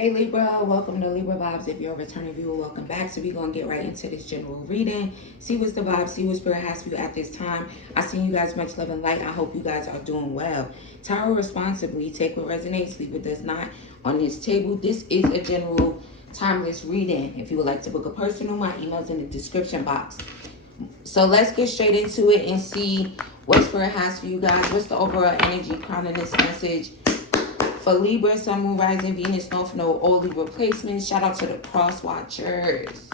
Hey Libra, welcome to Libra Vibes. If you're a returning viewer, welcome back. So we're going to get right into this general reading. See what's the vibe, see what spirit has for you at this time. I send you guys much love and light. I hope you guys are doing well. Tarot responsibly. Take what resonates, leave what does not. On this table, this is a general timeless reading. If you would like to book a personal, my email's in the description box. So let's get straight into it and see what spirit has for you guys. What's the overall energy crowning this message for Libra, Sun, Moon, Rising, Venus, North Node, all Libra placements. Shout out to the cross watchers.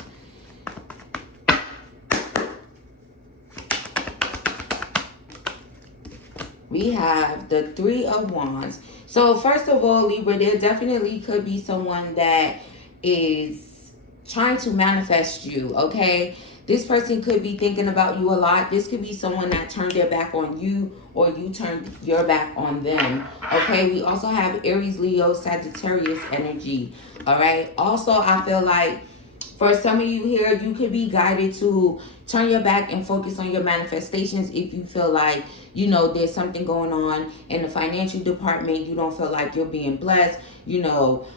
We have the Three of Wands. So first of all, Libra, there definitely could be someone that is trying to manifest you, okay? This person could be thinking about you a lot. This could be someone that turned their back on you or you turned your back on them. Okay, we also have Aries, Leo, Sagittarius energy. All right. Also, I feel like for some of you here, you could be guided to turn your back and focus on your manifestations if you feel like, you know, there's something going on in the financial department. You don't feel like you're being blessed, you know,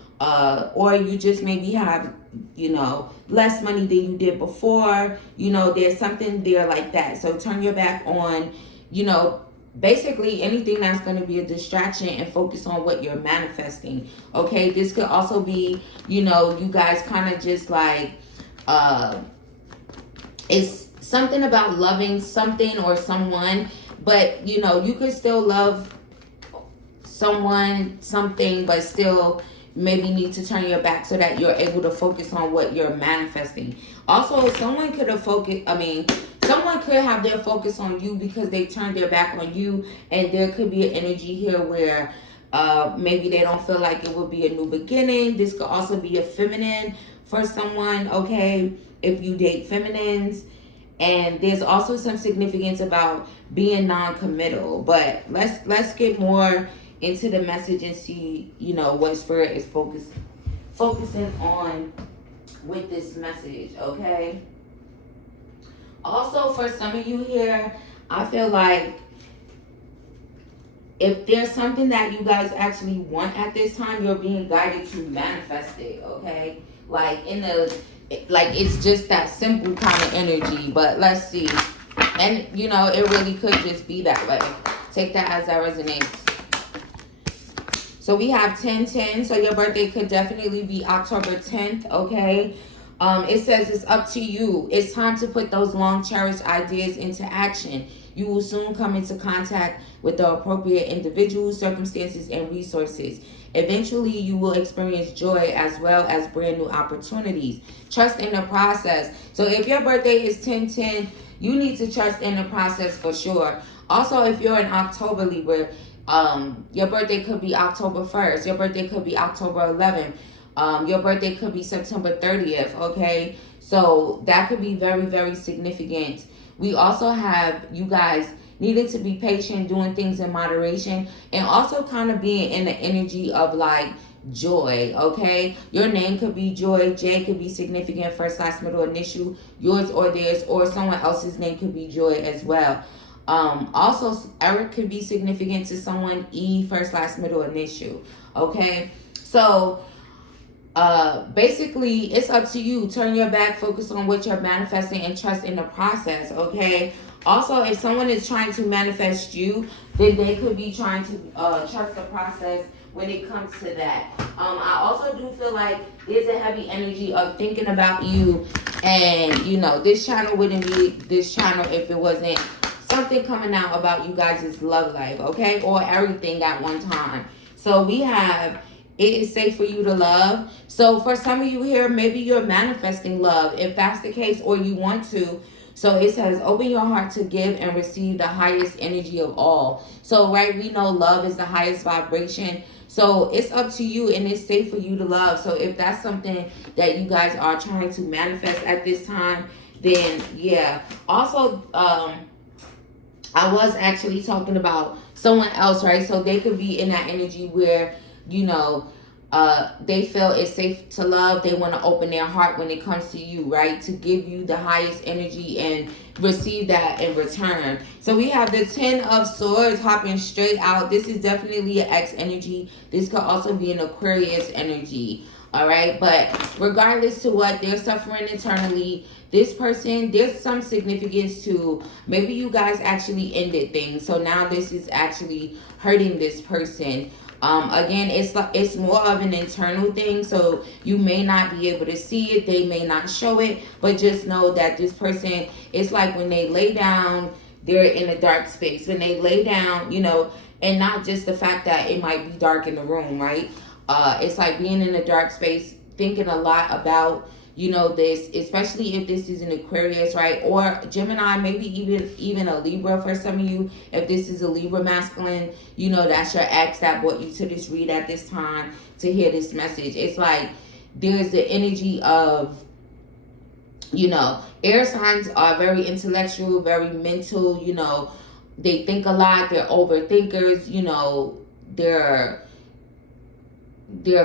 or you just maybe have, you know, less money than you did before. You know, there's something there like that. So turn your back on, you know, basically anything that's going to be a distraction and focus on what you're manifesting. Okay, this could also be, you know, you guys kind of just like, it's something about loving something or someone, but you know, you could still love someone, something, but still maybe need to turn your back so that you're able to focus on what you're manifesting. Also, someone could have someone could have their focus on you because they turned their back on you, and there could be an energy here where maybe they don't feel like it will be a new beginning. This could also be a feminine for someone, okay, if you date feminines. And there's also some significance about being non-committal. But let's get more into the message and see, you know, what spirit is focusing on with this message, okay? Also, for some of you here, I feel like if there's something that you guys actually want at this time, you're being guided to manifest it, okay? Like it's just that simple kind of energy. But let's see. And, you know, it really could just be that way. Take that as that resonates. So we have 10-10. So your birthday could definitely be October 10th, okay? It says it's up to you. It's time to put those long cherished ideas into action. You will soon come into contact with the appropriate individuals, circumstances, and resources. Eventually, you will experience joy as well as brand new opportunities. Trust in the process. So if your birthday is 10-10, you need to trust in the process for sure. Also, if you're in October, Libra, your birthday could be October 1st. Your birthday could be October 11th. Your birthday could be September 30th, okay? So that could be very, very significant. We also have you guys needing to be patient, doing things in moderation, and also kind of being in the energy of like joy, okay? Your name could be Joy. J could be significant, first, last, middle, initial. Yours or theirs, or someone else's name could be Joy as well. Also, Eric could be significant to someone. E, first, last, middle, initial. Okay, so basically it's up to you. Turn your back, focus on what you're manifesting, and trust in the process. Okay, also, if someone is trying to manifest you, then they could be trying to trust the process when it comes to that. I also do feel like there's a heavy energy of thinking about you, and you know, this channel wouldn't be this channel if it wasn't something coming out about you guys' love life, okay? Or everything at one time. So we have, it is safe for you to love. So for some of you here, maybe you're manifesting love, if that's the case, or you want to. So it says, open your heart to give and receive the highest energy of all. So, right, we know love is the highest vibration. So it's up to you, and it's safe for you to love. So if that's something that you guys are trying to manifest at this time, then yeah. Also, I was actually talking about someone else, right? So they could be in that energy where, you know, they feel it's safe to love. They want to open their heart when it comes to you, right? To give you the highest energy and receive that in return. So we have the 10 of Swords hopping straight out. This is definitely an X energy. This could also be an Aquarius energy. All right, but regardless to what they're suffering internally, this person, there's some significance to maybe you guys actually ended things, so now this is actually hurting this person. Again, it's more of an internal thing, so you may not be able to see it, they may not show it, but just know that this person, it's like when they lay down, they're in a dark space. When they lay down, you know, and not just the fact that it might be dark in the room, right? It's like being in a dark space, thinking a lot about, you know, this, especially if this is an Aquarius, right? Or Gemini, maybe even a Libra for some of you. If this is a Libra masculine, you know, that's your ex that brought you to this read at this time to hear this message. It's like there's the energy of, you know, air signs are very intellectual, very mental, you know, they think a lot, they're overthinkers, you know, they're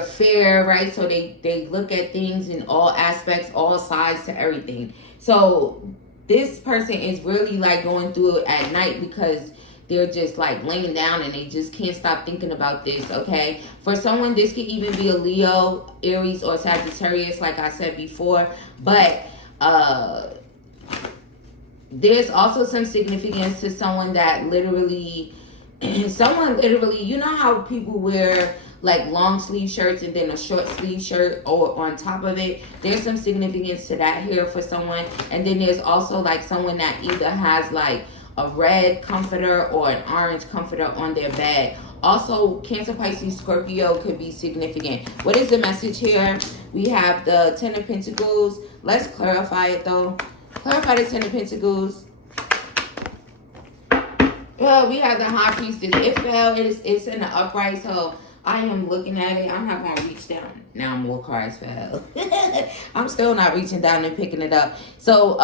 fair, right? So they look at things in all aspects, all sides to everything. So this person is really like going through it at night because they're just like laying down and they just can't stop thinking about this, okay? For someone, this could even be a Leo, Aries, or Sagittarius, like I said before. But there's also some significance to someone that literally, you know how people wear like long sleeve shirts and then a short sleeve shirt or on top of it? There's some significance to that here for someone. And then there's also like someone that either has like a red comforter or an orange comforter on their bed. Also, Cancer, Pisces, Scorpio could be significant. What is the message here? We have the Ten of Pentacles. Let's clarify it though. Clarify the Ten of Pentacles. Well, we have the High Priestess. It fell. It's in the upright, so I am looking at it. I'm not going to reach down. Now more cards fell. I'm still not reaching down and picking it up. So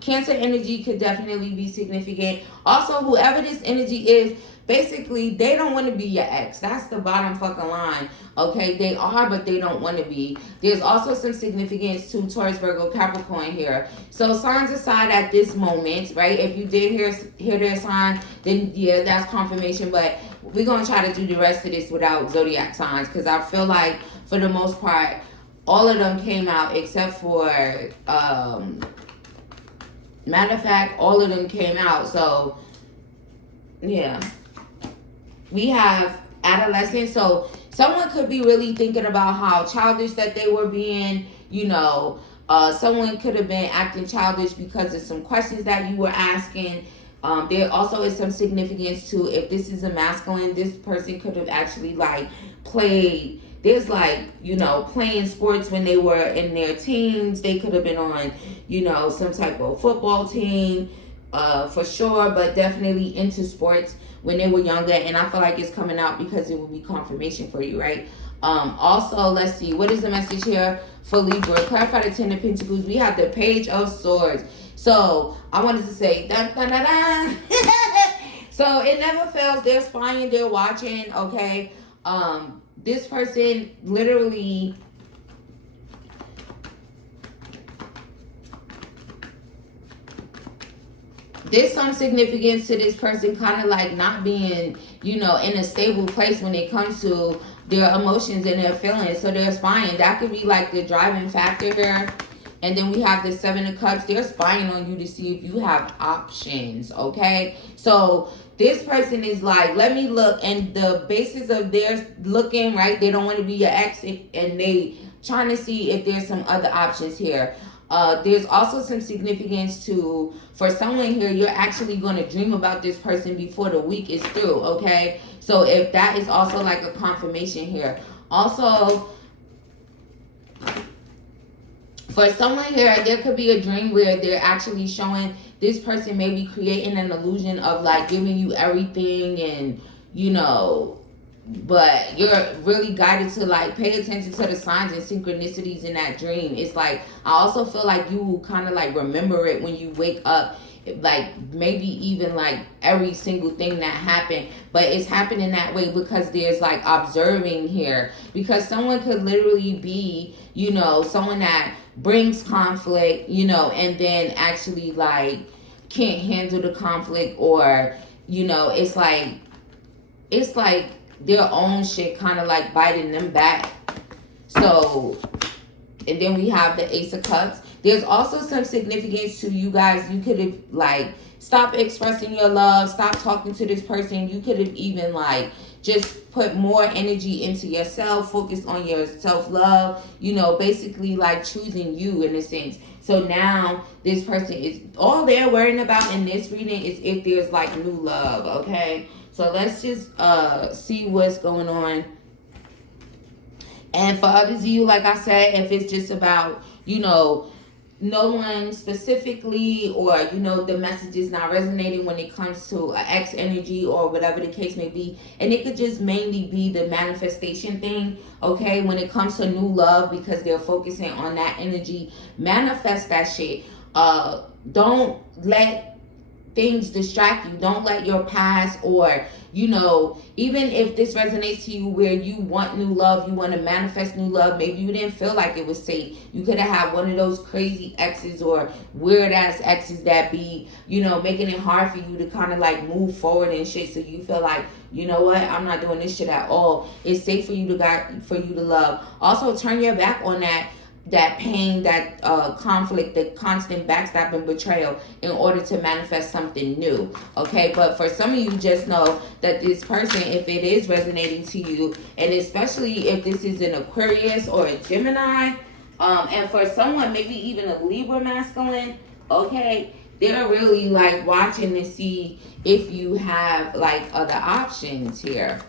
Cancer energy could definitely be significant. Also, whoever this energy is, basically, they don't want to be your ex. That's the bottom fucking line. Okay, they are, but they don't want to be. There's also some significance to Taurus, Virgo, Capricorn here. So signs aside at this moment, right? If you did hear their sign, then yeah, that's confirmation. But we're going to try to do the rest of this without zodiac signs because I feel like for the most part, all of them came out except for, matter of fact, all of them came out. So, yeah. We have adolescence. So someone could be really thinking about how childish that they were being, you know. Someone could have been acting childish because of some questions that you were asking. There also is some significance to, if this is a masculine, this person could have actually like played, there's like, you know, playing sports when they were in their teens. They could have been on, you know, some type of football team, for sure, but definitely into sports when they were younger. And I feel like it's coming out because it will be confirmation for you, right? Also, let's see, what is the message here for Libra? Clarify the Ten of Pentacles. We have the Page of Swords. So I wanted to say, dun, dun, dun, dun. So it never fails. They're spying, they're watching, okay? This person literally, there's some significance to this person kind of like not being, you know, in a stable place when it comes to their emotions and their feelings. So they're spying. That could be like the driving factor here. And then we have the Seven of Cups. They're spying on you to see if you have options, okay? So this person is like, let me look. And the basis of their looking, right? They don't want to be your ex. And they trying to see if there's some other options here. There's also some significance to, for someone here, you're actually going to dream about this person before the week is through, okay? So if that is also like a confirmation here. Also, for someone here, there could be a dream where they're actually showing this person maybe creating an illusion of like giving you everything and, you know, but you're really guided to like pay attention to the signs and synchronicities in that dream. It's like, I also feel like you will kind of like remember it when you wake up, like maybe even like every single thing that happened, but it's happening that way because there's like observing here, because someone could literally be, you know, someone that brings conflict, you know, and then actually like can't handle the conflict, or, you know, it's like their own shit kind of like biting them back. So, and then we have the Ace of Cups. There's also some significance to you guys. You could have, like, stopped expressing your love, stop talking to this person. You could have even, like, just put more energy into yourself, focus on your self-love, you know, basically, like, choosing you in a sense. So now this person is, all they're worrying about in this reading is if there's, like, new love, okay? So let's just see what's going on. And for others of you, like I said, if it's just about, you know, no one specifically, or, you know, the message is not resonating when it comes to an ex energy or whatever the case may be. And it could just mainly be the manifestation thing, okay? When it comes to new love, because they're focusing on that energy, manifest that shit. Don't let things distract you. Don't let your past, or, you know, even if this resonates to you where you want new love, you want to manifest new love, maybe you didn't feel like it was safe. You could have had one of those crazy exes or weird ass exes that be, you know, making it hard for you to kind of like move forward and shit. So you feel like, you know what, I'm not doing this shit at all. It's safe for you to love. Also, turn your back on that pain, that conflict, the constant backstabbing, betrayal, in order to manifest something new, okay? But for some of you, just know that this person, if it is resonating to you, and especially if this is an Aquarius or a Gemini, and for someone, maybe even a Libra masculine, okay, they're really like watching to see if you have like other options here.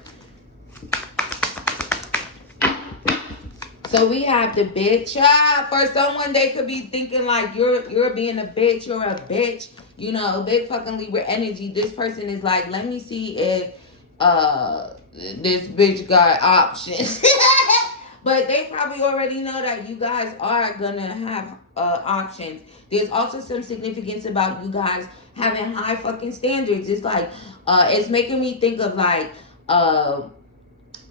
So we have the bitch. For someone, they could be thinking like you're being a bitch, you're a bitch. You know, big fucking Libra energy. This person is like, let me see if this bitch got options. But they probably already know that you guys are gonna have options. There's also some significance about you guys having high fucking standards. It's like, it's making me think of like,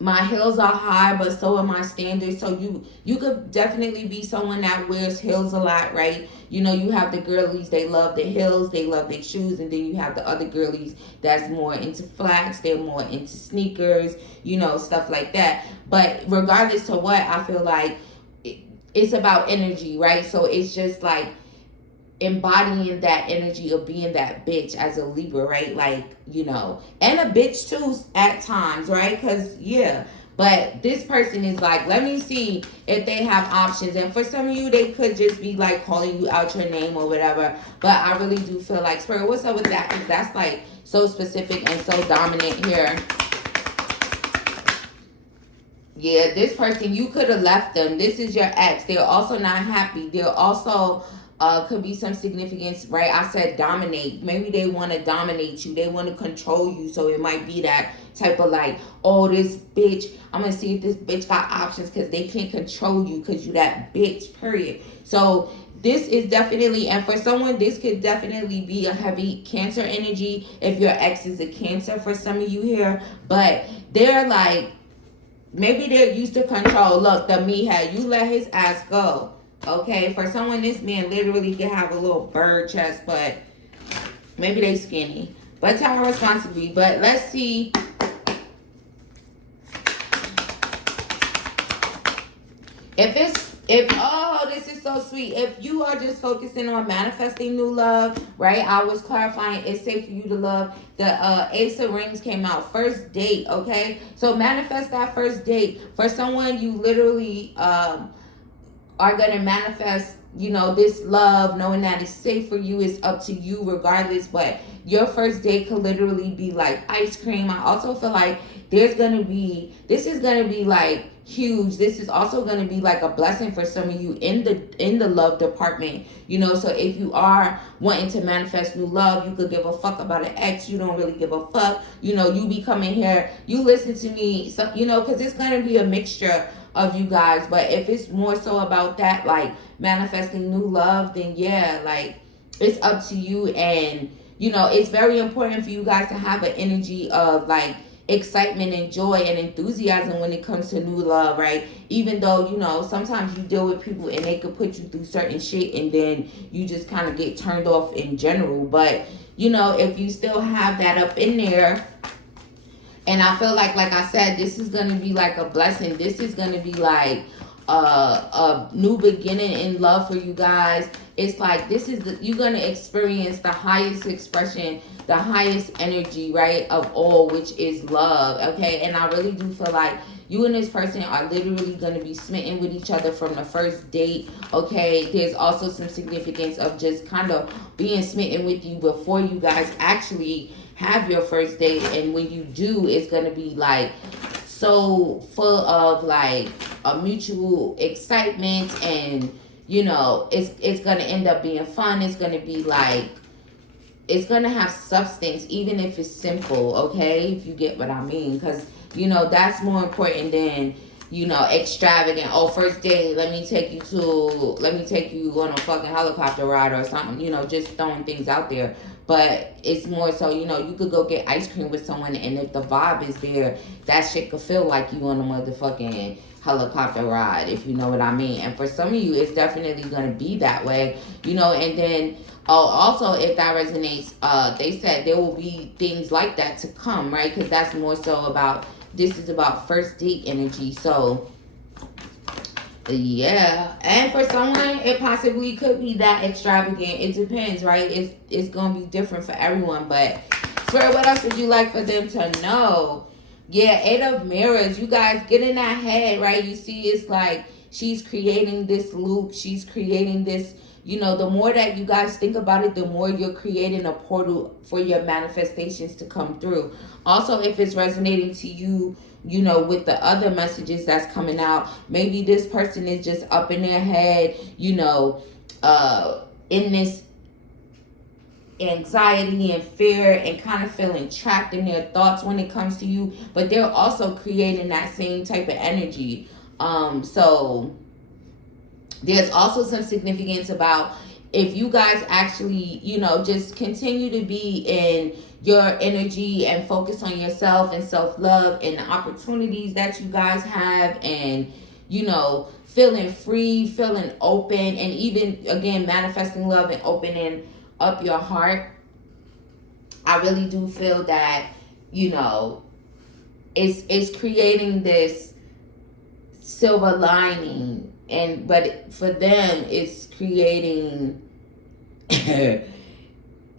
my heels are high, but so are my standards. So you could definitely be someone that wears heels a lot, right? You know, you have the girlies, they love the heels, they love their shoes, and then you have the other girlies that's more into flats, they're more into sneakers, you know, stuff like that. But regardless to what, I feel like it's about energy, right? So it's just like embodying that energy of being that bitch as a Libra, right? Like, you know, and a bitch too at times, right? Because, yeah, but this person is like, let me see if they have options. And for some of you, they could just be like calling you out your name or whatever. But I really do feel like, Spirit, what's up with that? Because that's like so specific and so dominant here. Yeah, this person, you could have left them. This is your ex. They're also not happy. They're also could be some significance, right? I said dominate. Maybe they want to dominate you. They want to control you. So it might be that type of like, oh, this bitch, I'm going to see if this bitch got options, because they can't control you because you that bitch, period. So this is definitely, and for someone, this could definitely be a heavy Cancer energy if your ex is a Cancer for some of you here. But they're like, maybe they're used to control. Look, the meathead, you let his ass go. Okay, for someone, this man literally can have a little bird chest, but maybe they skinny. But tell her responsibly. But let's see. Oh, this is so sweet. If you are just focusing on manifesting new love, right? I was clarifying it's safe for you to love. The Ace of Rings came out. First date, okay? So manifest that first date. For someone, you literally are going to manifest, you know, this love, knowing that it's safe for you. It's up to you regardless. But your first date could literally be like ice cream. I also feel like this is going to be like huge. This is also going to be like a blessing for some of you in the love department, you know. So if you are wanting to manifest new love, you could give a fuck about an ex. You don't really give a fuck, you know. You be coming here, you listen to me, so, you know, because it's going to be a mixture of you guys. But if it's more so about that, like manifesting new love, then yeah, like it's up to you. And you know, it's very important for you guys to have an energy of like excitement and joy and enthusiasm when it comes to new love, right? Even though, you know, sometimes you deal with people and they could put you through certain shit and then you just kind of get turned off in general. But you know, if you still have that up in there, and I feel like I said, this is going to be like a blessing. This is going to be like a new beginning in love for you guys. It's like this is you're gonna experience the highest expression, the highest energy, right, of all, which is love. Okay, and I really do feel like you and this person are literally going to be smitten with each other from the first date. Okay, there's also some significance of just kind of being smitten with you before you guys actually have your first date, and when you do, it's going to be like so full of like a mutual excitement, and you know it's going to end up being fun. It's going to be like, it's going to have substance, even if it's simple. Okay, if you get what I mean, because you know that's more important than, you know, extravagant. Oh, first date, let me take you on a fucking helicopter ride or something, you know, just throwing things out there. But it's more so, you know, you could go get ice cream with someone, and if the vibe is there, that shit could feel like you on a motherfucking helicopter ride, if you know what I mean. And for some of you, it's definitely going to be that way, you know. And then also, if that resonates, they said there will be things like that to come, right? Because that's more so about, this is about first date energy. So yeah, and for someone it possibly could be that extravagant. It depends, right? It's gonna be different for everyone. But Spirit, what else would you like for them to know? Yeah, 8 of Mirrors. You guys get in that head, right? You see, it's like she's creating this loop, she's creating this, you know, the more that you guys think about it, the more you're creating a portal for your manifestations to come through. Also, if it's resonating to you, you know, with the other messages that's coming out, maybe this person is just up in their head, you know, in this anxiety and fear and kind of feeling trapped in their thoughts when it comes to you, but they're also creating that same type of energy. So there's also some significance about if you guys actually, you know, just continue to be in your energy and focus on yourself and self-love and the opportunities that you guys have, and, you know, feeling free, feeling open, and even, again, manifesting love and opening up your heart. I really do feel that, you know, it's creating this silver lining, and but for them it's creating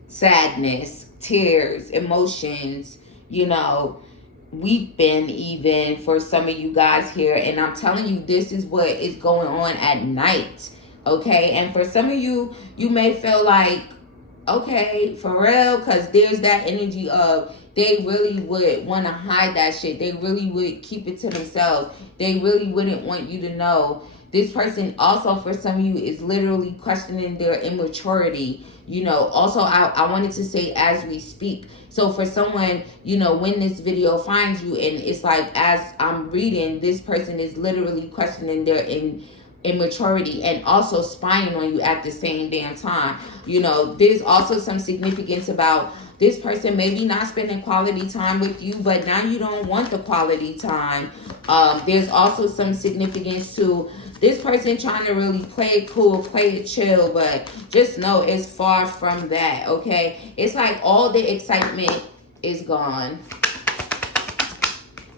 sadness, tears, emotions, you know, weeping even for some of you guys here. And I'm telling you, this is what is going on at night. Okay, and for some of you, you may feel like, okay, for real, because there's that energy of they really would want to hide that shit. They really would keep it to themselves. They really wouldn't want you to know. This person also, for some of you, is literally questioning their immaturity. You know, also, I wanted to say as we speak. So for someone, you know, when this video finds you, and it's like, as I'm reading, this person is literally questioning their immaturity and also spying on you at the same damn time. You know, there's also some significance about this person maybe not spending quality time with you, but now you don't want the quality time. There's also some significance to this person trying to really play it cool, play it chill, but just know it's far from that, okay? It's like all the excitement is gone.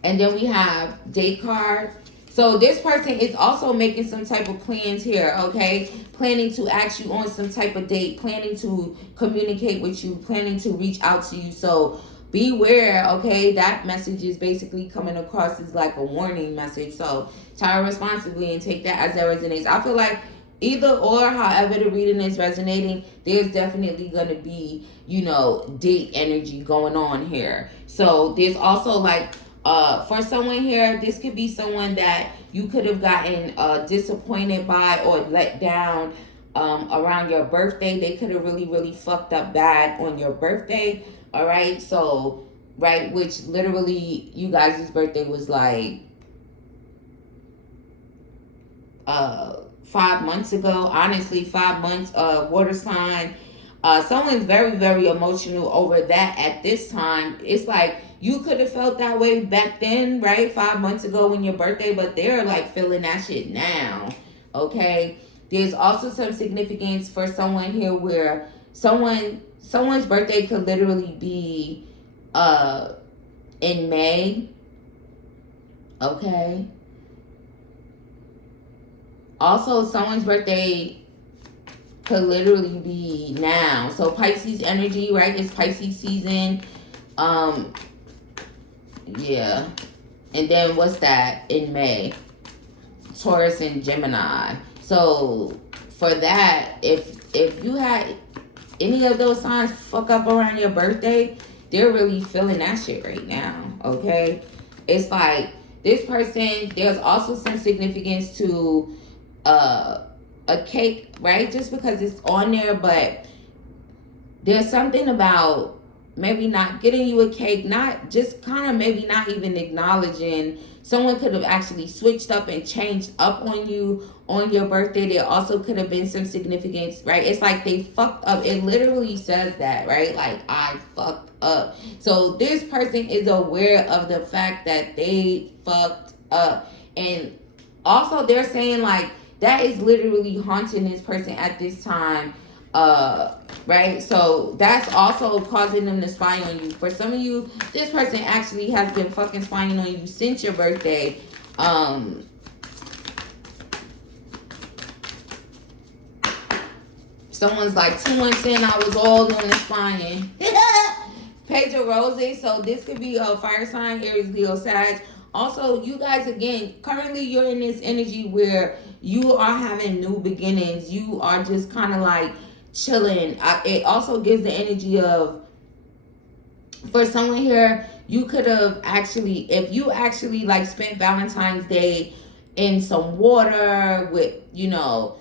And then we have date card. So this person is also making some type of plans here, okay? Planning to ask you on some type of date, planning to communicate with you, planning to reach out to you. So beware, okay? That message is basically coming across as like a warning message. So try responsibly and take that as that resonates. I feel like either or, however the reading is resonating, there's definitely going to be, you know, date energy going on here. So there's also like, for someone here, this could be someone that you could have gotten disappointed by or let down around your birthday. They could have really fucked up bad on your birthday. All right. So, right, which literally you guys' birthday was like 5 months ago. Honestly, 5 months, water sign. Someone's very emotional over that at this time. It's like you could have felt that way back then, right? 5 months ago when your birthday, but they're like feeling that shit now. Okay. There's also some significance for someone here where someone's birthday could literally be in May. Okay. Also, someone's birthday could literally be now. So Pisces energy, right? It's Pisces season. Yeah. And then what's that in May? Taurus and Gemini. So for that, if you had any of those signs fuck up around your birthday, they're really feeling that shit right now. Okay? It's like this person, there's also some significance to a cake, right? Just because it's on there, but there's something about maybe not getting you a cake, not just kind of maybe not even acknowledging. Someone could have actually switched up and changed up on you on your birthday. There also could have been some significance, right? It's like they fucked up. It literally says that, right? Like, I fucked up. So this person is aware of the fact that they fucked up. And also they're saying like, that is literally haunting this person at this time. Right? So that's also causing them to spy on you. For some of you, this person actually has been fucking spying on you since your birthday. Someone's like 2 months in, I was all on the spying. Page of Roses. So this could be a fire sign, Aries, Leo, Sag. Also, you guys, again, currently you're in this energy where you are having new beginnings. You are just kind of like chilling. It also gives the energy of, for someone here, you could have actually, if you actually like spent Valentine's Day in some water with, you know,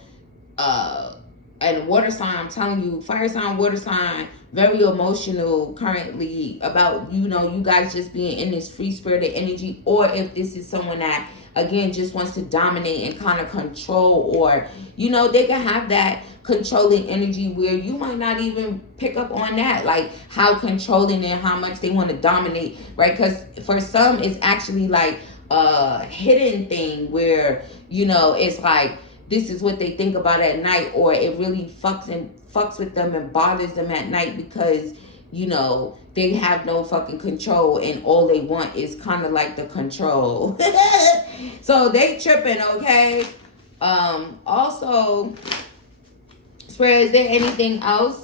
and water sign, I'm telling you, fire sign, water sign, very emotional currently about, you know, you guys just being in this free spirited energy. Or if this is someone that, again, just wants to dominate and kind of control, or, you know, they can have that controlling energy where you might not even pick up on that, like how controlling and how much they want to dominate, right? Because for some, it's actually like a hidden thing where, you know, it's like, this is what they think about at night, or it really fucks with them and bothers them at night because, you know, they have no fucking control and all they want is kind of like the control. So they tripping, okay? Also, Spirit, is there anything else?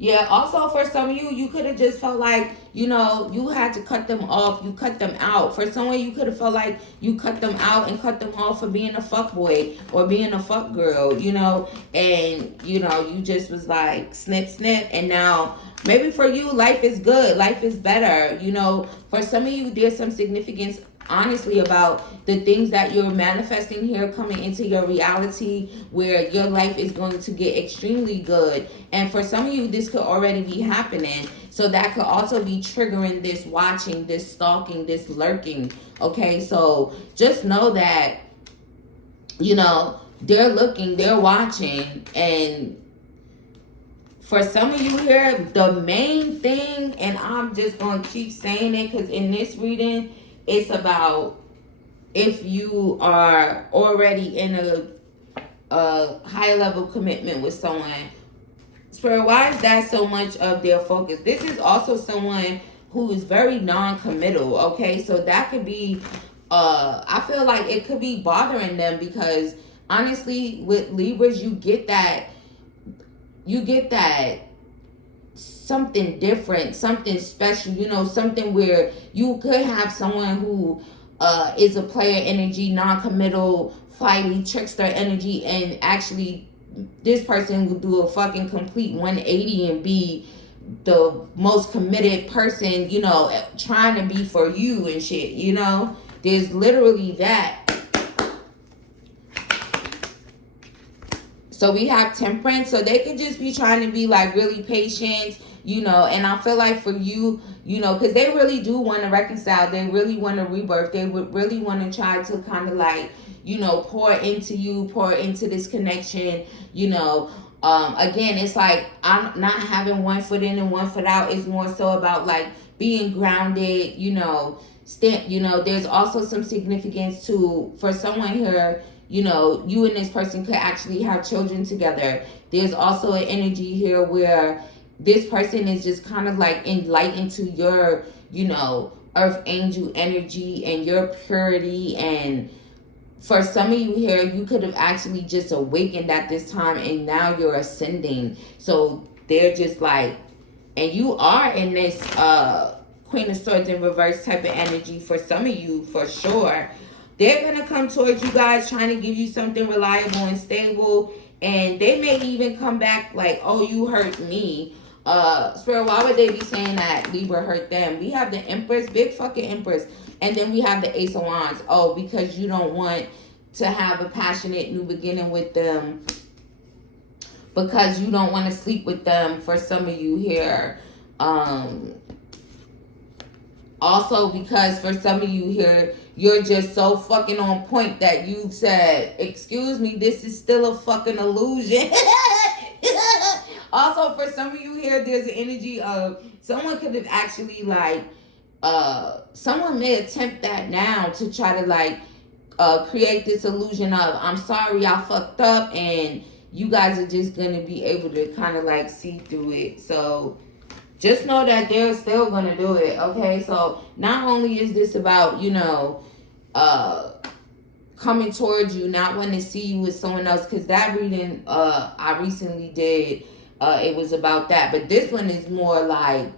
Yeah, also for some of you, you could have just felt like, you know, you had to cut them off. You cut them out. For someone, you could have felt like you cut them out and cut them off for being a fuck boy or being a fuck girl, you know, and, you know, you just was like snip, snip. And now maybe for you, life is good. Life is better. You know, for some of you, there's some significance, honestly, about the things that you're manifesting here coming into your reality, where your life is going to get extremely good. And for some of you, this could already be happening. So that could also be triggering this watching, this stalking, this lurking. Okay, so just know that, you know, they're looking, they're watching. And for some of you here, the main thing, and I'm just going to keep saying it because in this reading, it's about if you are already in a high level commitment with someone. Spirit, why is that so much of their focus? This is also someone who is very non-committal, okay? So that could be, I feel like it could be bothering them because honestly, with Libras, you get that something different, something special, you know, something where you could have someone who is a player energy, non-committal, flighty, trickster energy, and actually this person will do a fucking complete 180 and be the most committed person, you know, trying to be for you and shit, you know. There's literally that. So we have Temperance. So they could just be trying to be like really patient, you know. And I feel like for you, you know, because they really do want to reconcile. They really want to rebirth. They would really want to try to kind of like, you know, pour into you, pour into this connection, you know. Again, it's like I'm not having one foot in and one foot out. It's more so about like being grounded, you know. You know, there's also some significance to, for someone here, you know, you and this person could actually have children together. There's also an energy here where this person is just kind of like enlightened to your, you know, earth angel energy and your purity. And for some of you here, you could have actually just awakened at this time and now you're ascending. So they're just like, and you are in this Queen of Swords in reverse type of energy for some of you, for sure. They're going to come towards you guys trying to give you something reliable and stable. And they may even come back like, oh, you hurt me. Spirit, why would they be saying that Libra hurt them? We have the Empress, big fucking Empress. And then we have the Ace of Wands. Oh, because you don't want to have a passionate new beginning with them. Because you don't want to sleep with them, for some of you here. Also, because for some of you here, you're just so fucking on point that you said, excuse me, this is still a fucking illusion. Also, for some of you here, there's an energy of someone could have actually like, someone may attempt that now to try to like create this illusion of, I'm sorry, I fucked up, and you guys are just going to be able to kind of like see through it. So just know that they're still going to do it, okay? So not only is this about, you know, coming towards you, not wanting to see you with someone else, because that reading I recently did, it was about that. But this one is more like,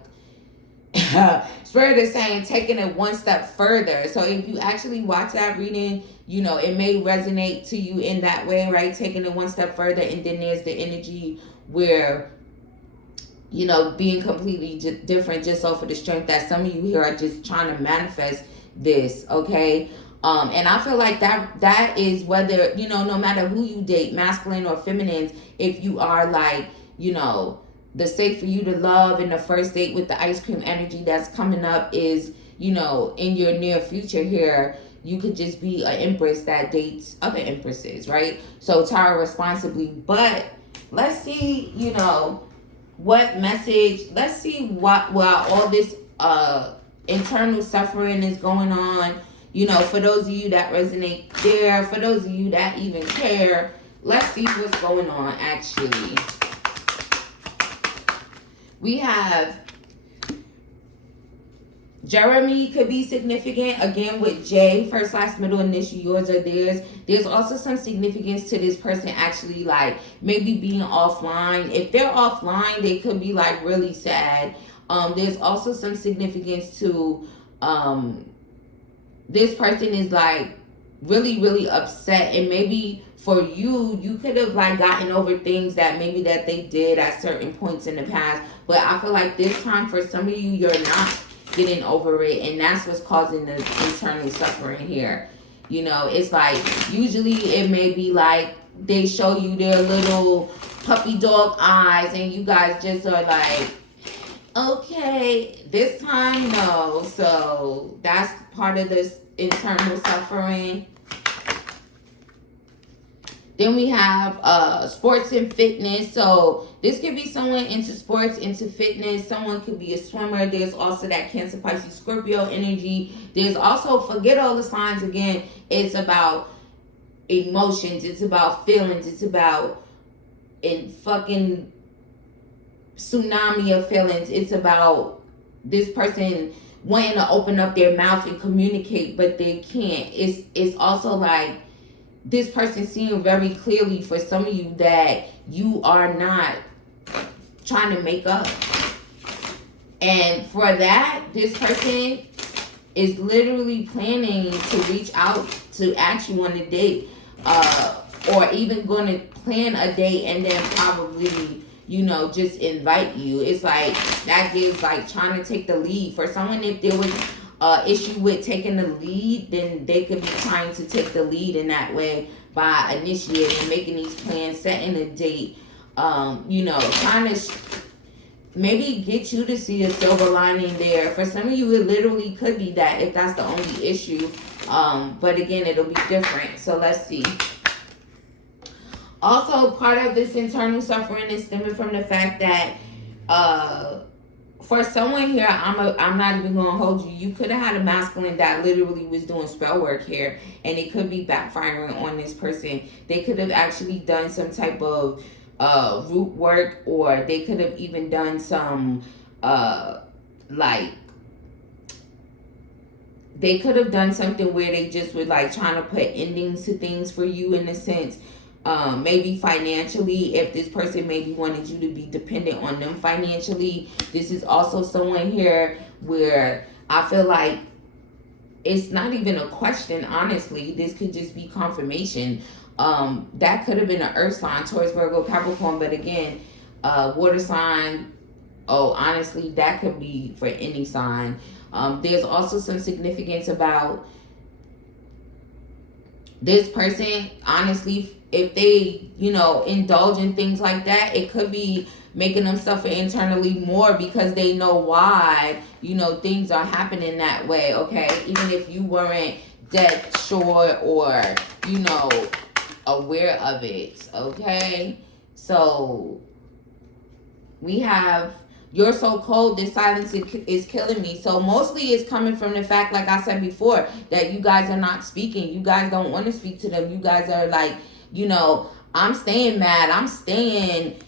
Spirit is saying taking it one step further. So if you actually watch that reading, you know, it may resonate to you in that way, right? Taking it one step further. And then there's the energy where, you know, being completely different just off of the strength that some of you here are just trying to manifest this, okay? And I feel like that is whether, you know, no matter who you date, masculine or feminine, if you are like, you know, the safe for you to love in the first date with the ice cream energy that's coming up is, you know, in your near future here, you could just be an empress that dates other empresses, right? So tarot responsibly. But let's see, you know, what message, let's see what, while all this internal suffering is going on, you know, for those of you that resonate there, for those of you that even care, let's see what's going on actually. We have Jeremy could be significant, again with J, first, last, middle, initial, yours or theirs. There's also some significance to this person actually like maybe being offline. If they're offline, they could be like really sad. There's also some significance to this person is like really, really upset, and maybe for you, you could have like gotten over things that maybe that they did at certain points in the past. But I feel like this time for some of you, you're not getting over it, and that's what's causing the internal suffering here. You know, it's like usually it may be like they show you their little puppy dog eyes and you guys just are like, okay. This time, no. So that's part of this internal suffering. Then we have sports and fitness. So this could be someone into sports, into fitness. Someone could be a swimmer. There's also that Cancer, Pisces, Scorpio energy. There's also, forget all the signs again. It's about emotions. It's about feelings. It's about in fucking tsunami of feelings. It's about this person wanting to open up their mouth and communicate, but they can't. It's also like this person seeing very clearly for some of you that you are not trying to make up. And for that, this person is literally planning to reach out to ask you on a date, or even going to plan a date and then probably, you know, just invite you. It's like that gives like trying to take the lead. For someone, if there was issue with taking the lead, then they could be trying to take the lead in that way by initiating, making these plans, setting a date, you know, trying to maybe get you to see a silver lining there. For some of you, it literally could be that, if that's the only issue. But again, it'll be different. So let's see. Also, part of this internal suffering is stemming from the fact that for someone here, I'm not even gonna hold you. You could have had a masculine that literally was doing spell work here, and it could be backfiring on this person. They could have actually done some type of root work, or they could have even done some like they could have done something where they just were like trying to put endings to things for you, in a sense. Maybe financially, if this person maybe wanted you to be dependent on them financially. This is also someone here where I feel like it's not even a question, honestly. This could just be confirmation. That could have been an earth sign, Taurus, Virgo, Capricorn, but again, water sign. Oh, honestly, that could be for any sign. There's also some significance about this person, honestly. If they, indulge in things like that, it could be making them suffer internally more, because they know why, things are happening that way, okay? Even if you weren't dead sure or, aware of it, okay? So we have, you're so cold, this silence is killing me. So mostly it's coming from the fact, like I said before, that you guys are not speaking. You guys don't want to speak to them. You guys are like, I'm staying mad. I'm staying,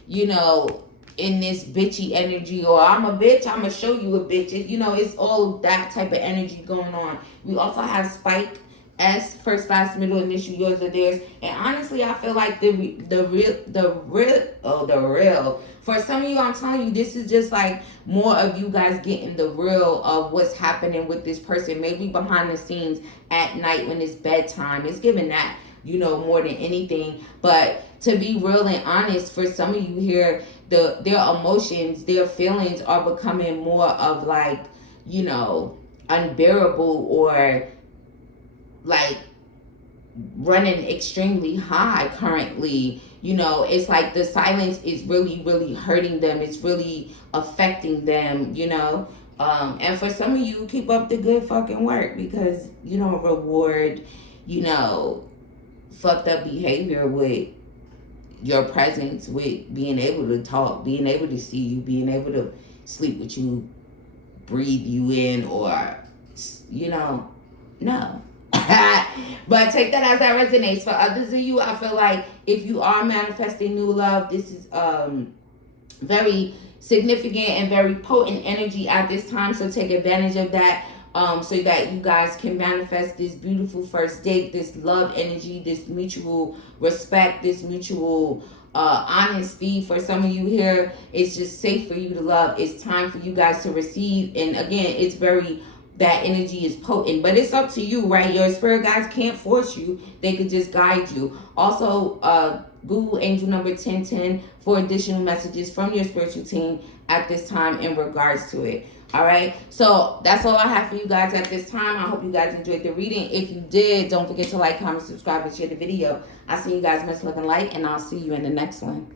in this bitchy energy, or I'm a bitch, I'm going to show you a bitch. It's all that type of energy going on. We also have Spike S, first, last, middle, initial, yours or theirs. And honestly, I feel like the real. For some of you, I'm telling you, this is just like more of you guys getting the real of what's happening with this person. Maybe behind the scenes at night when it's bedtime. It's giving that, more than anything. But to be real and honest, for some of you here, their emotions, their feelings are becoming more of like, unbearable, or like running extremely high currently. It's like the silence is really, really hurting them. It's really affecting them, and for some of you, keep up the good fucking work, because you don't reward, fucked up behavior with your presence, with being able to talk, being able to see you, being able to sleep with you, breathe you in, or, no. But take that as that resonates. For others of you, I feel like if you are manifesting new love, this is very significant and very potent energy at this time. So take advantage of that, so that you guys can manifest this beautiful first date, this love energy, this mutual respect, this mutual honesty. For some of you here, it's just safe for you to love. It's time for you guys to receive. And again, it's very, that energy is potent, but it's up to you, right? Your spirit guides can't force you. They could just guide you. Also, Google angel number 1010 for additional messages from your spiritual team at this time in regards to it. All right, so that's all I have for you guys at this time. I hope you guys enjoyed the reading. If you did, don't forget to like, comment, subscribe, and share the video. I'll see you guys, much love and light, and I'll see you in the next one.